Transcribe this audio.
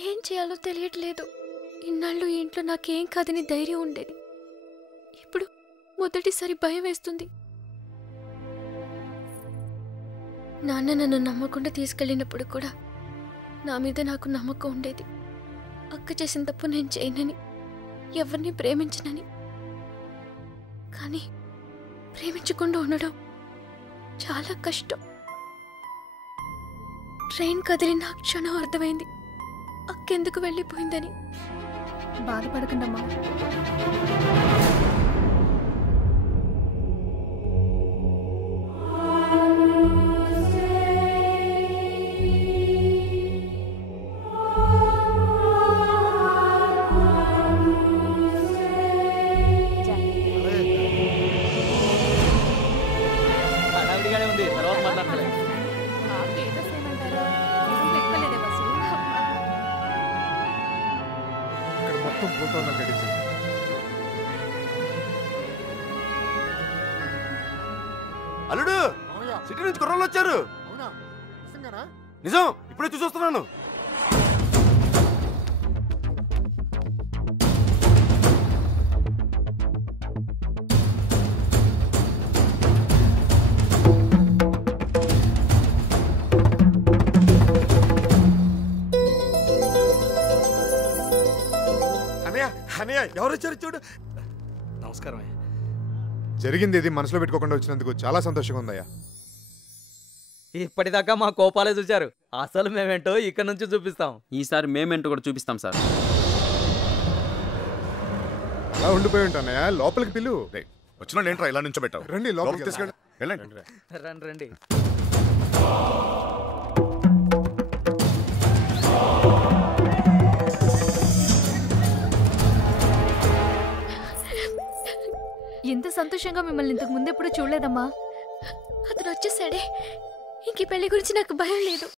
ఏం చేయాలో తెలియట్లేదు. ఇన్నాళ్ళు ఈ ఇంట్లో నాకేం కాదని ధైర్యం ఉండేది. ఇప్పుడు మొదటిసారి భయం వేస్తుంది. నాన్న నన్ను నమ్మకుండా తీసుకెళ్ళినప్పుడు కూడా నా మీద నాకు నమ్మకం ఉండేది. అక్క చేసిన తప్పు నేను చేయనని, ఎవరిని ప్రేమించనని. కానీ ప్రేమించకుండా ఉండడం చాలా కష్టం. ట్రైన్ కదిలిన క్షణం అర్థమైంది అక్కెందుకు వెళ్ళిపోయిందని. బాధపడకండమ్మా. అల్లుడు, సిటీ నుంచి కుర్రోళ్ళు వచ్చారు. నిజం, ఇప్పుడే చూసొస్తున్నాను. ఎవరు వచ్చారు చూడు. నమస్కారం. జరిగింది ఇది మనసులో పెట్టుకోకుండా వచ్చినందుకు చాలా సంతోషంగా ఉందయ్యా. ఇప్పటిదాకా మా కోపాలే చూచారు, అసలు మేమేంటో ఇక్కడ నుంచి చూపిస్తాం. ఈసారి మేమేంటో కూడా చూపిస్తాం సార్. అలా ఉండిపోయి ఉంటానయ్యా, లోపలికి పిలు. వచ్చిన ఏంట్రా ఇలా నుంచో పెట్టావు? రండి లోపలికి తీసుకెళ్ళండి. రండి రండి. ఎంత సంతోషంగా మిమ్మల్ని ఇంతకు ముందు ఎప్పుడు చూడలేదమ్మా. అతను వచ్చేసాడే, ఇంక పెళ్లి గురించి నాకు భయం లేదు.